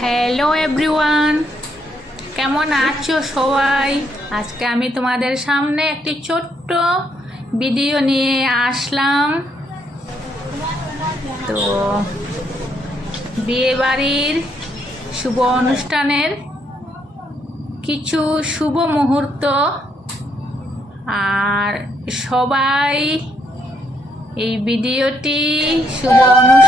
Hello everyone কেমন আছো সবাই? আজকে আমি তোমাদের সামনে একটি ছোট্ট ভিডিও নিয়ে আসলাম। তো বিয়ে বাড়ির শুভ অনুষ্ঠানের কিছু শুভ মুহূর্ত। আর সবাই এই ভিডিওটি শুভ অনুষ্ঠানটি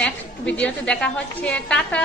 নেক্সট ভিডিওতে দেখা হচ্ছে। টাটা!